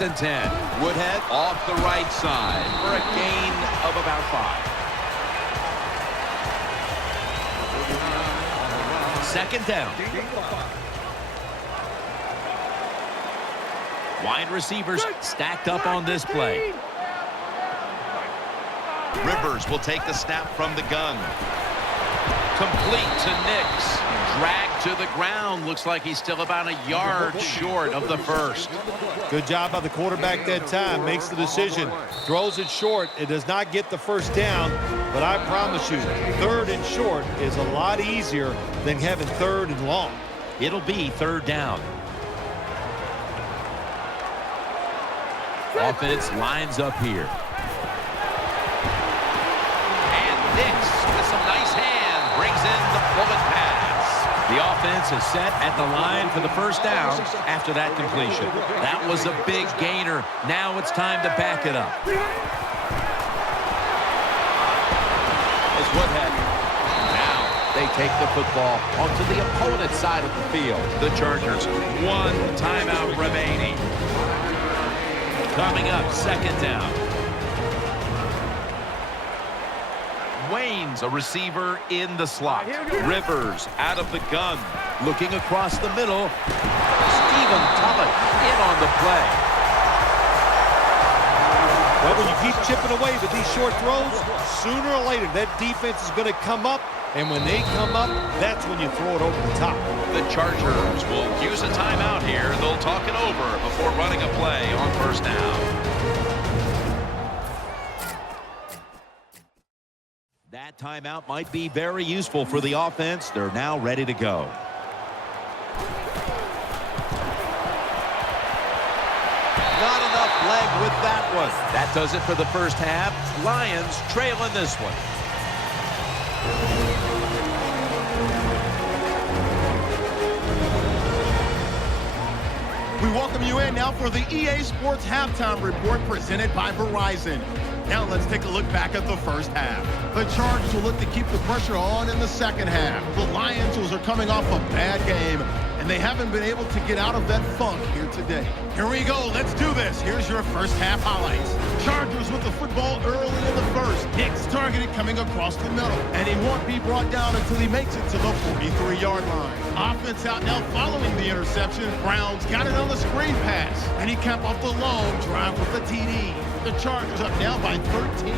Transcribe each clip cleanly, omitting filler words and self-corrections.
First and 10. Woodhead off the right side for a gain of about 5. Second down. Wide receivers stacked up on this play. Rivers will take the snap from the gun. Complete to Nix. Dragged to the ground. Looks like he's still about a yard short of the first. Good job by the quarterback that time. Makes the decision. Throws it short. It does not get the first down. But I promise you, third and short is a lot easier than having third and long. It'll be third down. Offense lines up here. And Nix with some nice hands brings in the bullet pass. The offense is set at the line for the first down after that completion. That was a big gainer. Now it's time to back it up. As Woodhead. Now they take the football onto the opponent's side of the field. The Chargers, 1 timeout remaining. Coming up, second down. Wayne's a receiver in the slot. Rivers out of the gun. Looking across the middle. Stephen Tullett in on the play. Well, when you keep chipping away with these short throws, sooner or later that defense is going to come up. And when they come up, that's when you throw it over the top. The Chargers will use a timeout here. They'll talk it over before running a play on first down. That timeout might be very useful for the offense. They're now ready to go. Not enough leg with that one. That does it for the first half. Lions trailing this one. We welcome you in now for the EA Sports Halftime Report presented by Verizon. Now let's take a look back at the first half. The Chargers will look to keep the pressure on in the second half. The Lions are coming off a bad game, and they haven't been able to get out of that funk here today. Here we go. Let's do this. Here's your first half highlights. Chargers with the football early in the first. Nix targeted coming across the middle, and he won't be brought down until he makes it to the 43-yard line. Offense out now following the interception. Browns got it on the screen pass, and he capped off the long drive with the TD. The Chargers up now by 13.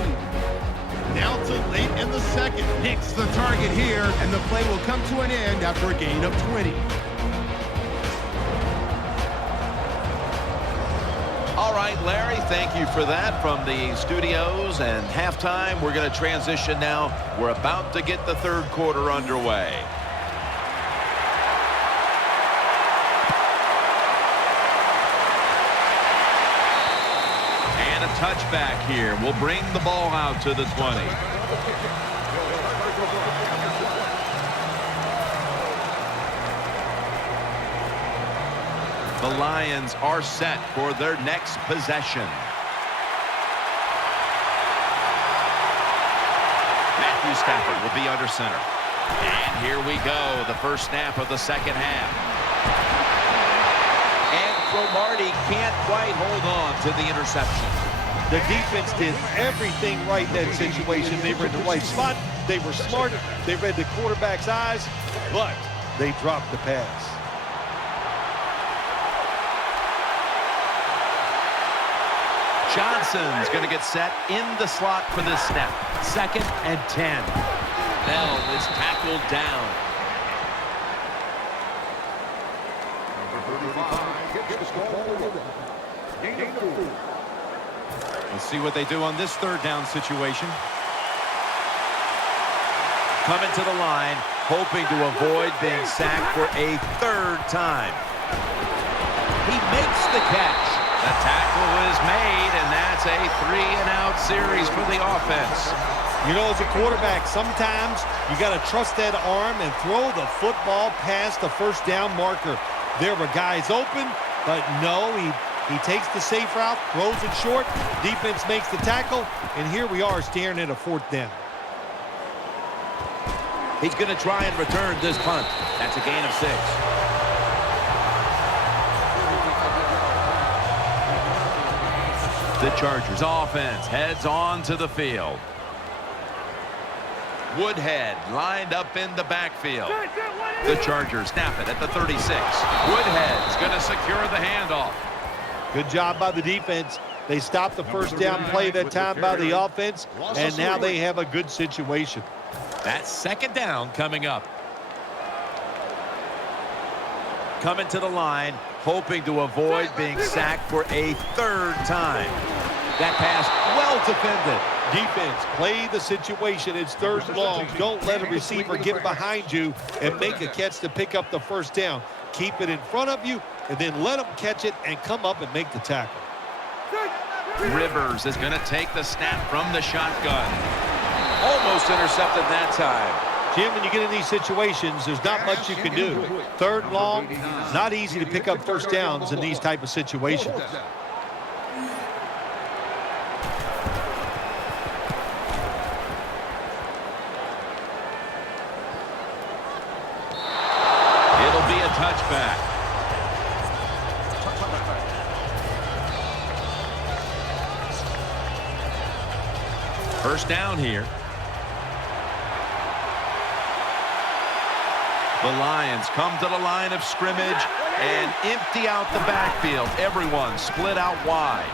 Now to late in the second. Nix the target here, and the play will come to an end after a gain of 20. All right, Larry, thank you for that from the studios. And halftime, we're going to transition now. We're about to get the third quarter underway. And a touchback here. We'll bring the ball out to the 20. The Lions are set for their next possession. Matthew Stafford will be under center. And here we go, the first snap of the second half. And Cromartie can't quite hold on to the interception. The defense did everything right in that situation. They were in the right spot. They were smart. They read the quarterback's eyes, but they dropped the pass. Johnson's going to get set in the slot for this snap. Second and 10. Bell is tackled down. Let's see what they do on this third down situation. Coming to the line, hoping to avoid being sacked for a third time. He makes the catch. The tackle is made, and that's a 3-and-out series for the offense. You know, as a quarterback, sometimes you got to trust that arm and throw the football past the first down marker. There were guys open, but no, he takes the safe route, throws it short, defense makes the tackle, and here we are staring at a fourth down. He's going to try and return this punt. That's a gain of 6. The Chargers offense heads on to the field. Woodhead lined up in the backfield. The Chargers snap it at the 36. Woodhead's going to secure the handoff. Good job by the defense. They stopped the first down play that time by the offense, and now they have a good situation. That's second down coming up. Coming to the line, hoping to avoid being sacked for a third time. That pass well defended. Defense, play the situation. It's third and long. Don't let a receiver get behind you and make a catch to pick up the first down. Keep it in front of you, and then let them catch it and come up and make the tackle. Rivers is going to take the snap from the shotgun. Almost intercepted that time. Jim, when you get in these situations, there's not much you can do. Third and long, not easy to pick up first downs in these type of situations. It'll be a touchback. First down here. The Lions come to the line of scrimmage and empty out the backfield. Everyone split out wide.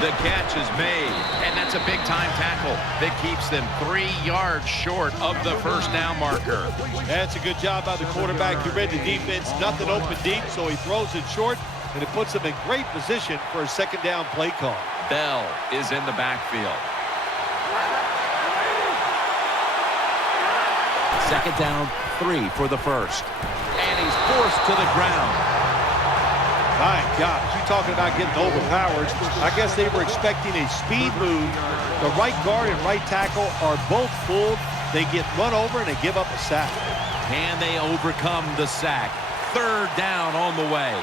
The catch is made, and that's a big-time tackle that keeps them 3 yards short of the first down marker. That's a good job by the quarterback. He read the defense, nothing open deep, so he throws it short, and it puts him in great position for a second down play call. Bell is in the backfield. Second down, 3 for the first. And he's forced to the ground. My gosh, you talking about getting overpowered. I guess they were expecting a speed move. The right guard and right tackle are both fooled. They get run over and they give up a sack. Can they overcome the sack? Third down on the way.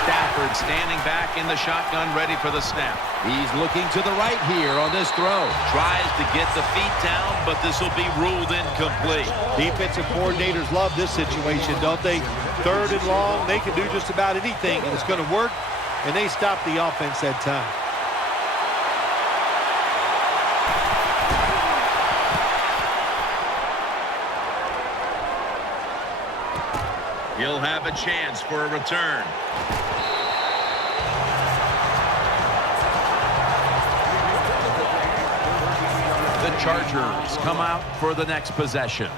Stafford standing back in the shotgun, ready for the snap. He's looking to the right here on this throw. Tries to get the feet down, but this will be ruled incomplete. Defensive coordinators love this situation, don't they? Third and long, they can do just about anything, and it's going to work, and they stop the offense that time. He'll have a chance for a return. The Chargers come out for the next possession.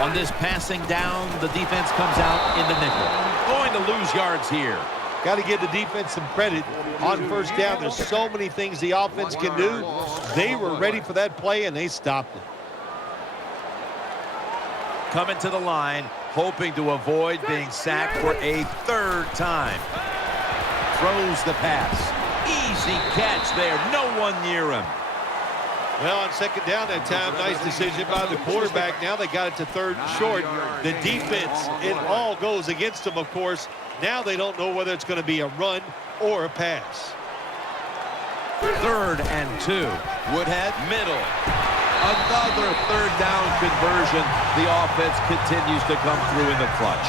On this passing down, the defense comes out in the nickel. Going to lose yards here. Got to give the defense some credit on first down. There's so many things the offense can do. They were ready for that play, and they stopped it. Coming to the line, hoping to avoid being sacked for a third time. Throws the pass. Easy catch there. No one near him. Well, on second down that time, nice decision by the quarterback. Now they got it to third and short. The defense, it all goes against them, of course. Now they don't know whether it's going to be a run or a pass. Third and 2. Woodhead, middle. Another third down conversion. The offense continues to come through in the clutch.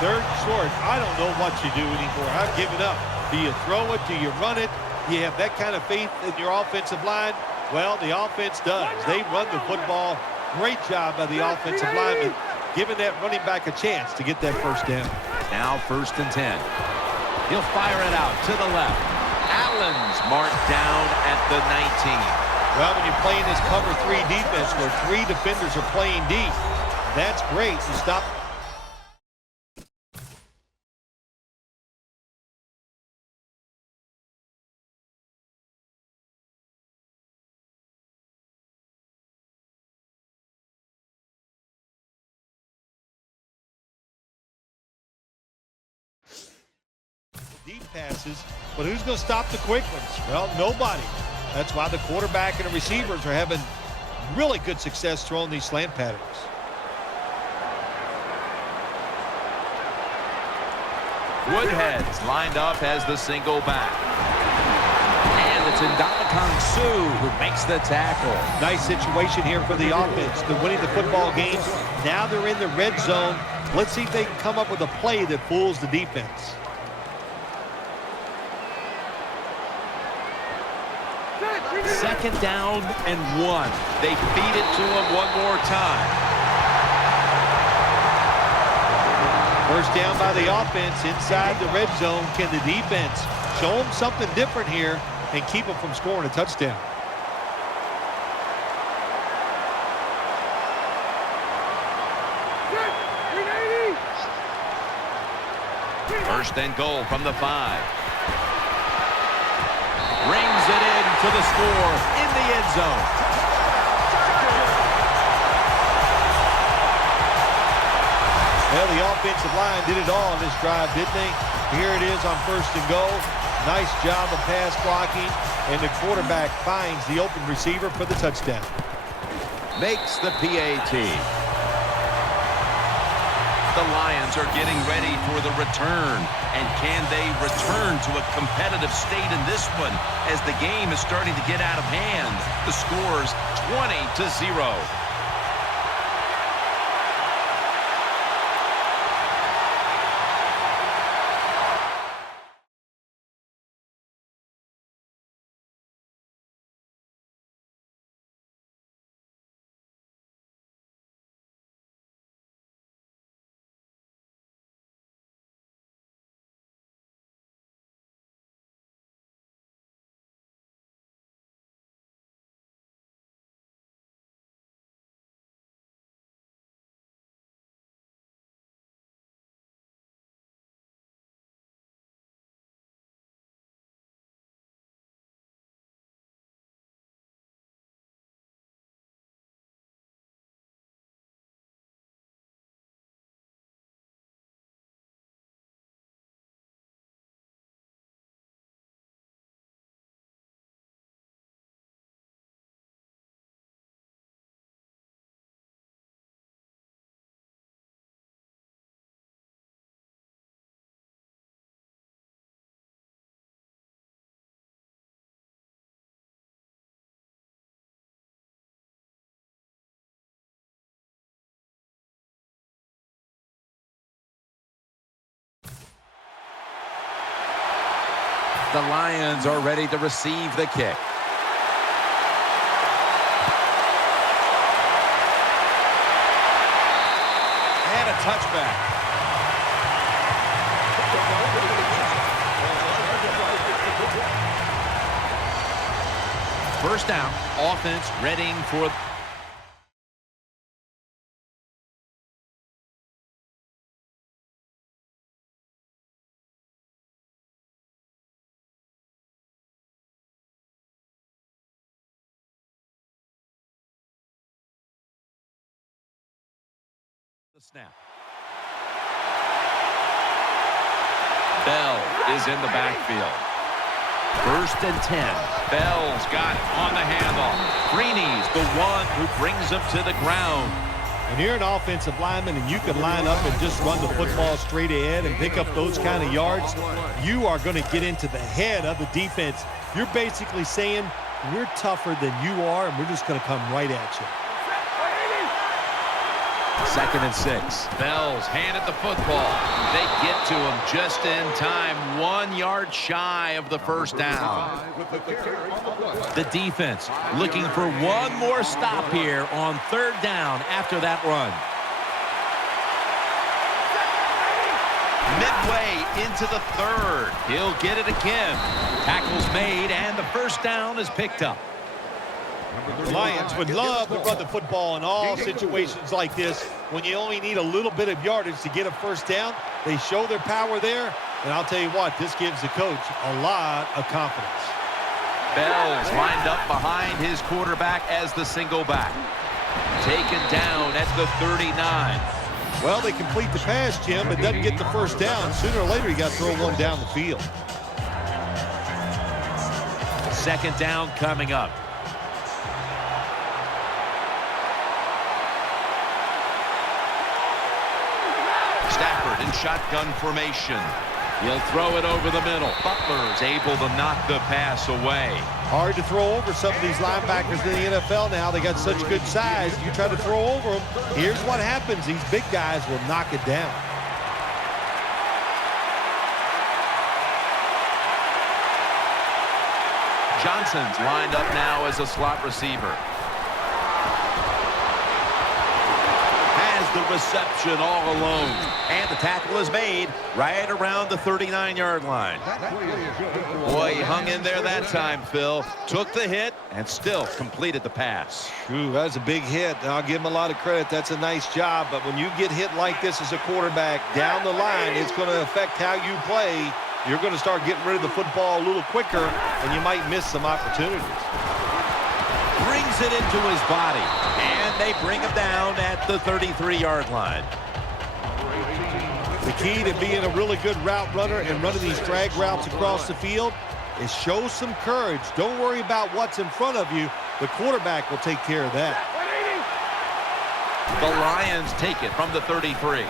Third and short. I don't know what you do anymore. I've given up. Do you throw it? Do you run it? You have that kind of faith in your offensive line? Well, the offense does. They run the football. Great job by the offensive lineman, giving that running back a chance to get that first down. Now first and 10. He'll fire it out to the left. Allen's marked down at the 19. Well, when you're playing this cover 3 defense where 3 defenders are playing deep, that's great. You stop. Deep passes, but who's going to stop the quick ones? Well, nobody. That's why the quarterback and the receivers are having really good success throwing these slant patterns. Woodhead's lined up as the single back. And the it's Ndamukong Suh who makes the tackle. Nice situation here for the offense. They're winning the football game. Now they're in the red zone. Let's see if they can come up with a play that fools the defense. Second down and 1. They feed it to him one more time. First down by the offense inside the red zone. Can the defense show them something different here and keep them from scoring a touchdown? First and goal from the 5. Rings it in to the score in the end zone. Well, the offensive line did it all on this drive, didn't they? Here it is on first and goal. Nice job of pass blocking, and the quarterback finds the open receiver for the touchdown. Makes the PAT. The Lions are getting ready for the return. And can they return to a competitive state in this one as the game is starting to get out of hand? The score's 20-0. The Lions are ready to receive the kick. And a touchback. First down, offense readying for the snap. Bell is in the backfield. First and 10. Bell's got it on the handoff. Greeny's the one who brings him to the ground. And you're an offensive lineman, and you can line up and just run the football straight ahead and pick up those kind of yards. You are going to get into the head of the defense. You're basically saying, we're tougher than you are, and we're just going to come right at you. Second and 6. Bell's handed the football. They get to him just in time. 1 yard shy of the first down. The defense looking for one more stop here on third down after that run. Midway into the third. He'll get it again. Tackle's made, and the first down is picked up. The Lions would love to run the football in all situations like this. When you only need a little bit of yardage to get a first down, they show their power there. And I'll tell you what, this gives the coach a lot of confidence. Bell's lined up behind his quarterback as the single back. Taken down at the 39. Well, they complete the pass, Jim, but doesn't get the first down. Sooner or later, you got to throw one down the field. Second down coming up. Stafford in shotgun formation. He'll throw it over the middle. Butler's able to knock the pass away. Hard to throw over some of these linebackers in the NFL now. They got such good size. You try to throw over them, here's what happens. These big guys will knock it down. Johnson's lined up now as a slot receiver. Has the reception all alone. And the tackle is made right around the 39-yard line. Boy, he hung in there that time, Phil. Took the hit and still completed the pass. Ooh, that's a big hit. I'll give him a lot of credit. That's a nice job. But when you get hit like this as a quarterback down the line, it's going to affect how you play. You're going to start getting rid of the football a little quicker, and you might miss some opportunities. Brings it into his body, and they bring him down at the 33-yard line. The key to being a really good route runner and running these drag routes across the field is show some courage. Don't worry about what's in front of you. The quarterback will take care of that. The Lions take it from the 33.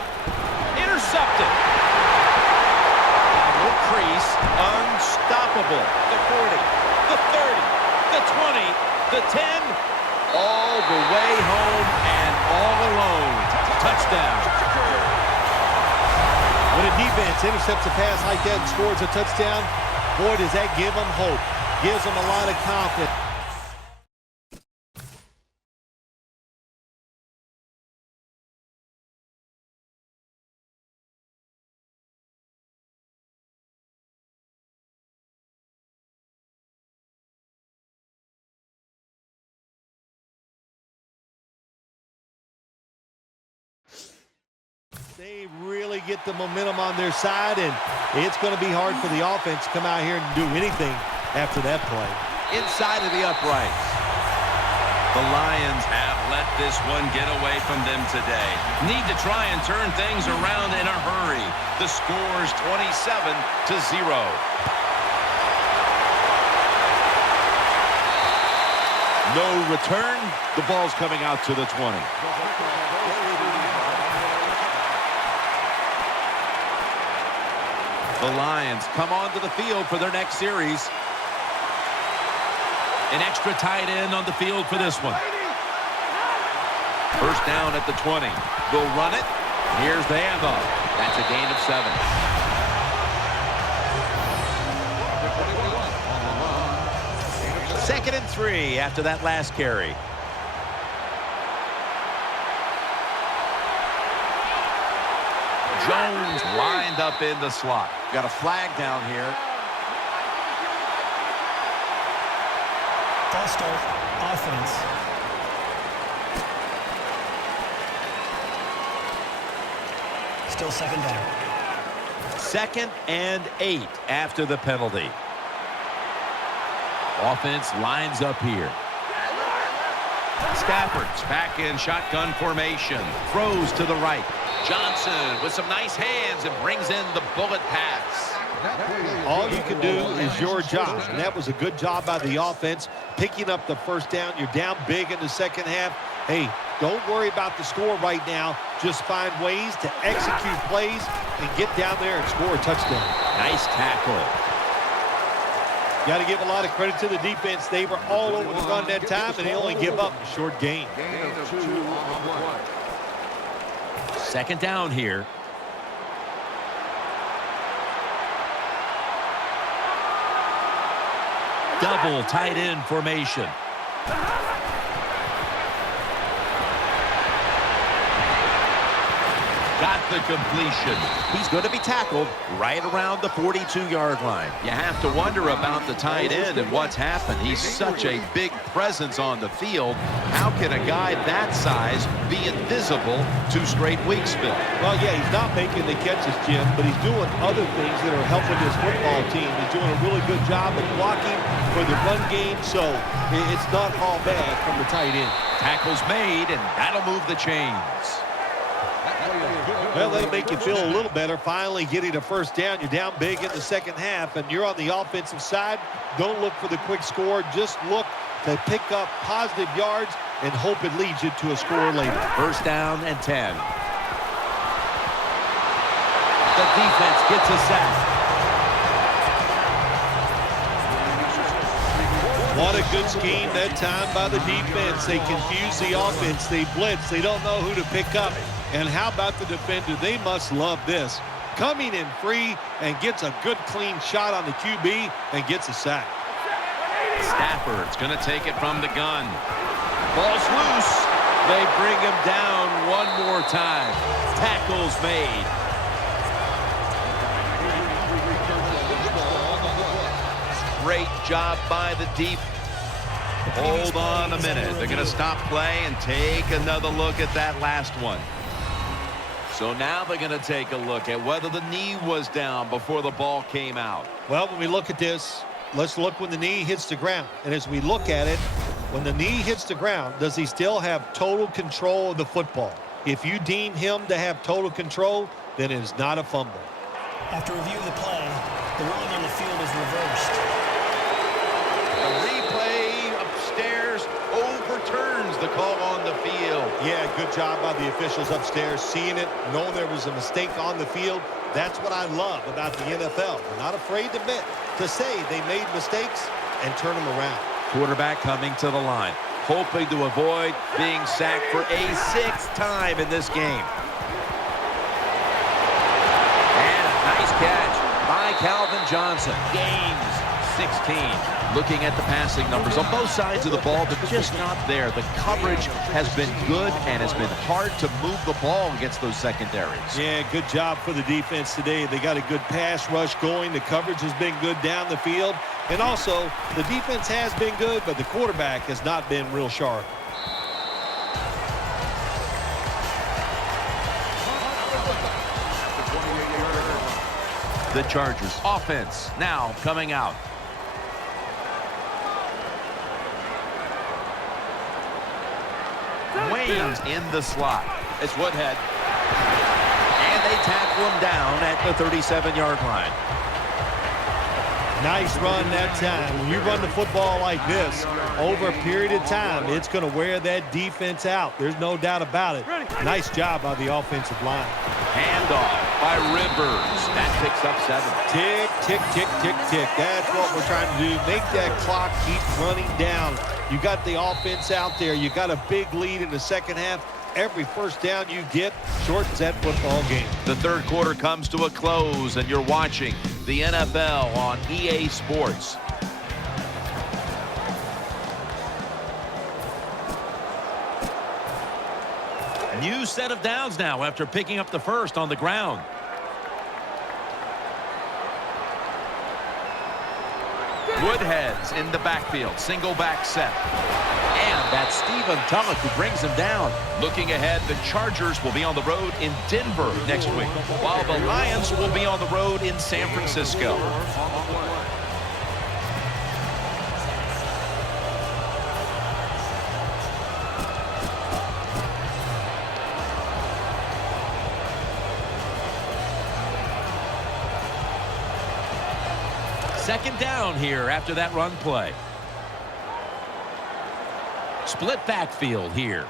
Intercepted. Crease, unstoppable. The 40, the 30, the 20, the 10, all the way home and all alone. Touchdown. When a defense intercepts a pass like that and scores a touchdown, boy, does that give them hope. Gives them a lot of confidence. They really get the momentum on their side, and it's going to be hard for the offense to come out here and do anything after that play. Inside of the uprights. The Lions have let this one get away from them today. Need to try and turn things around in a hurry. The score's 27-0. No return. The ball's coming out to the 20. The Lions come onto the field for their next series. An extra tight end on the field for this one. First down at the 20. They'll run it. Here's the handoff. That's a gain of 7. 2nd and 3 after that last carry. Jones lined up in the slot. Got a flag down here. False start, offense. Still 2nd down. 2nd and 8 after the penalty. Offense lines up here. Stafford's back in shotgun formation. Throws to the right. Johnson with some nice hands and brings in the bullet pass. All you can do is your job, and that was a good job by the offense, picking up the first down. You're down big in the second half. Hey, don't worry about the score right now. Just find ways to execute plays and get down there and score a touchdown. Nice tackle. Got to give a lot of credit to the defense. They were all over the run that time, and they only give up a short gain. 2nd down here. Double tight end formation. Got the completion. He's going to be tackled right around the 42-yard line. You have to wonder about the tight end and what's happened. He's such a big presence on the field. How can a guy that size be invisible 2 straight weeks, Phil? Well, yeah, he's not making the catches, Jim, but he's doing other things that are helping his football team. He's doing a really good job of blocking for the run game, so it's not all bad from the tight end. Tackle's made, and that'll move the chains. Well, that'll make you feel a little better. Finally getting a first down. You're down big in the second half, and you're on the offensive side. Don't look for the quick score. Just look to pick up positive yards and hope it leads you to a score later. First down and 10. The defense gets a sack. What a good scheme that time by the defense. They confuse the offense. They blitz. They don't know who to pick up. And how about the defender? They must love this. Coming in free and gets a good clean shot on the QB and gets a sack. Stafford's going to take it from the gun. Ball's loose. They bring him down one more time. Tackle's made. Great job by the deep. Hold on a minute. They're going to stop play and take another look at that last one. So now they're going to take a look at whether the knee was down before the ball came out. Well, when we look at this, let's look when the knee hits the ground. And as we look at it, when the knee hits the ground, does he still have total control of the football? If you deem him to have total control, then it is not a fumble. After review of the play, the ruling on the field is reversed. The replay upstairs overturns the call on the field. Yeah, good job by the officials upstairs, seeing it, knowing there was a mistake on the field. That's what I love about the NFL. They're not afraid to admit, to say they made mistakes and turn them around. Quarterback coming to the line, hoping to avoid being sacked for a 6th time in this game. And a nice catch by Calvin Johnson. Gains 16. Looking at the passing numbers on both sides of the ball, they're just not there. The coverage has been good and has been hard to move the ball against those secondaries. Yeah, good job for the defense today. They got a good pass rush going. The coverage has been good down the field. And also, the defense has been good, but the quarterback has not been real sharp. The Chargers offense now coming out. Wayne's in the slot. It's Woodhead. And they tackle him down at the 37-yard line. Nice run that time. When you run the football like this, over a period of time, it's going to wear that defense out. There's no doubt about it. Nice job by the offensive line. Handoff by Rivers. That picks up 7. Tick, tick, tick, tick, tick. That's what we're trying to do. Make that clock keep running down. You got the offense out there. You got a big lead in the second half. Every first down you get shortens that football game. The third quarter comes to a close, and you're watching the NFL on EA Sports. New set of downs now after picking up the first on the ground. Woodhead's in the backfield. Single back set. And that's Stephen Tulloch who brings him down. Looking ahead, the Chargers will be on the road in Denver next week, while the Lions will be on the road in San Francisco. Second down here after that run play. Split backfield here.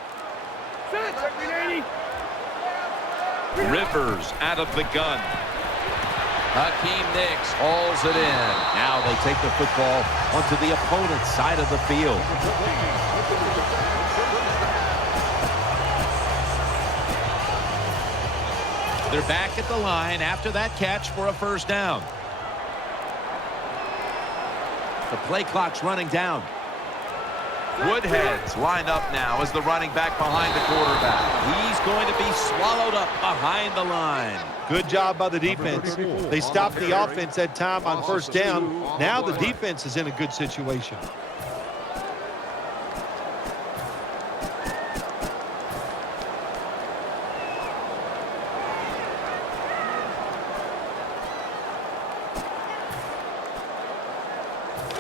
Rivers out of the gun. Hakeem Nicks hauls it in. Now they take the football onto the opponent's side of the field. They're back at the line after that catch for a first down. The play clock's running down. Woodhead's lined up now as the running back behind the quarterback. He's going to be swallowed up behind the line. Good job by the defense. They stopped the offense that time on first down. Now the defense is in a good situation.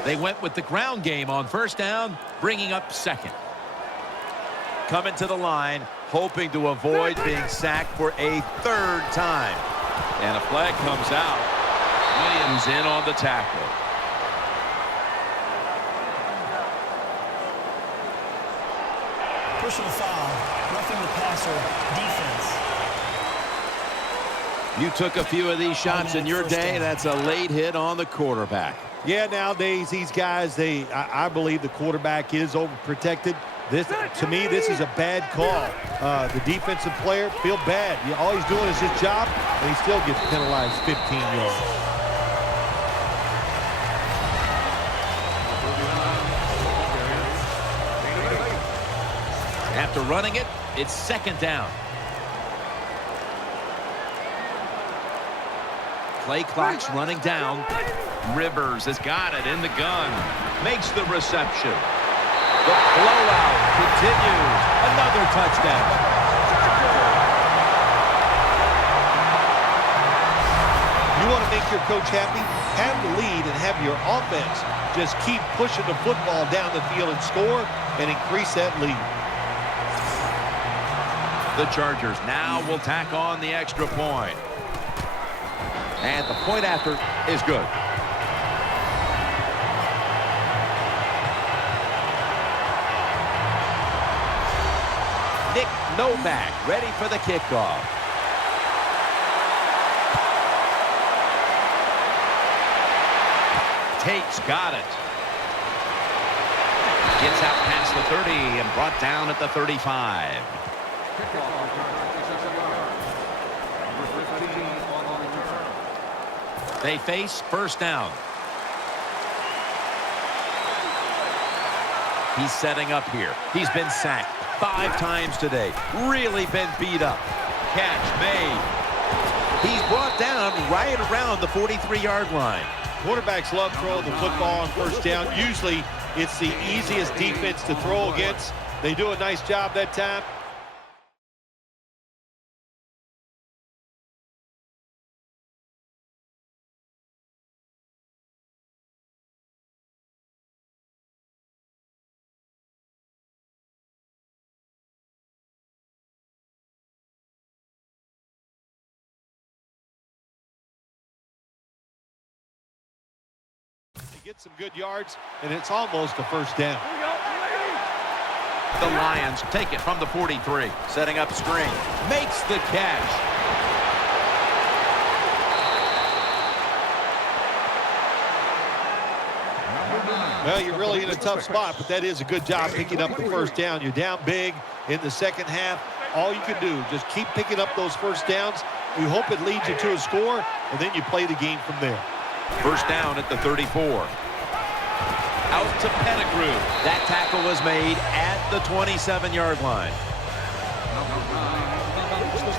They went with the ground game on first down, bringing up second. Coming to the line, hoping to avoid being sacked for a 3rd time. And a flag comes out. Williams in on the tackle. Personal foul, roughing the passer, defense. You took a few of these shots in your day. That's a late hit on the quarterback. Yeah, nowadays these guys, I believe the quarterback is overprotected. To me, this is a bad call. The defensive player feel bad. All he's doing is his job, and he still gets penalized 15 yards. After running it, it's second down. Play clock's running down. Rivers has got it in the gun. Makes the reception. The blowout continues. Another touchdown. You want to make your coach happy? Have the lead and have your offense just keep pushing the football down the field and score and increase that lead. The Chargers now will tack on the extra point. And the point after is good. Nick Novak ready for the kickoff. Tate's got it. Gets out past the 30 and brought down at the 35. They face first down. He's setting up here. He's been sacked 5 times today. Really been beat up. Catch made. He's brought down right around the 43-yard line. Quarterbacks love throwing the football on first down. Usually it's the easiest defense to throw against. They do a nice job that time. Get some good yards, and it's almost a first down. The Lions take it from the 43. Setting up screen. Makes the catch. Well, you're really in a tough spot, but that is a good job picking up the first down. You're down big in the second half. All you can do, just keep picking up those first downs. You hope it leads you to a score, and then you play the game from there. First down at the 34. Out to Pettigrew. That tackle was made at the 27-yard line.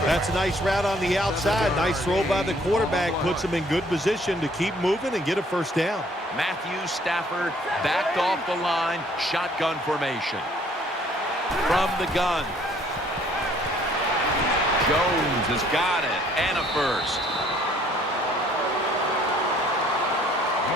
That's a nice route on the outside. Nice throw by the quarterback. Puts him in good position to keep moving and get a first down. Matthew Stafford backed off the line. Shotgun formation. From the gun. Jones has got it. And a first.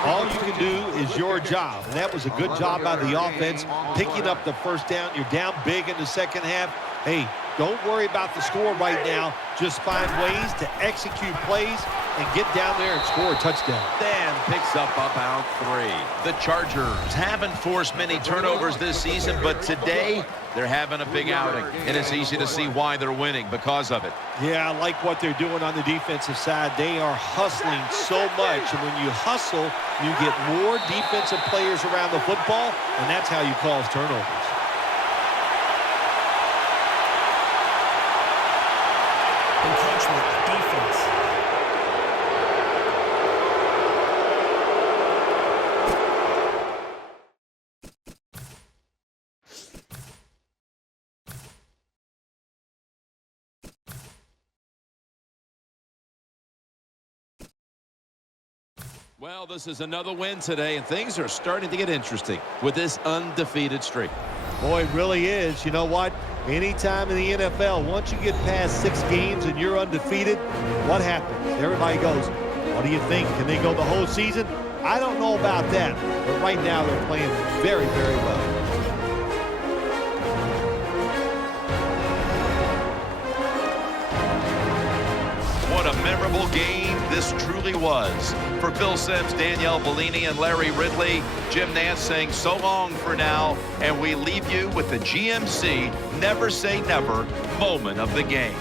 All you can do is your job, and that was a good job by the offense, picking up the first down. You're down big in the second half. Hey, don't worry about the score right now. Just find ways to execute plays and get down there and score a touchdown. Then picks up about 3. The Chargers haven't forced many turnovers this season, but today they're having a big outing, and it's easy to see why they're winning because of it. Yeah, I like what they're doing on the defensive side. They are hustling so much, and when you hustle, you get more defensive players around the football, and that's how you cause turnovers. Encroachment, defense. Well, this is another win today, and things are starting to get interesting with this undefeated streak. Boy, it really is. You know what? Anytime in the NFL, once you get past 6 games and you're undefeated, what happens? Everybody goes, what do you think? Can they go the whole season? I don't know about that. But right now, they're playing very, very well. What a memorable game this truly was. For Phil Simms, Danielle Bellini, and Larry Ridley, Jim Nance saying so long for now, and we leave you with the GMC Never Say Never moment of the game.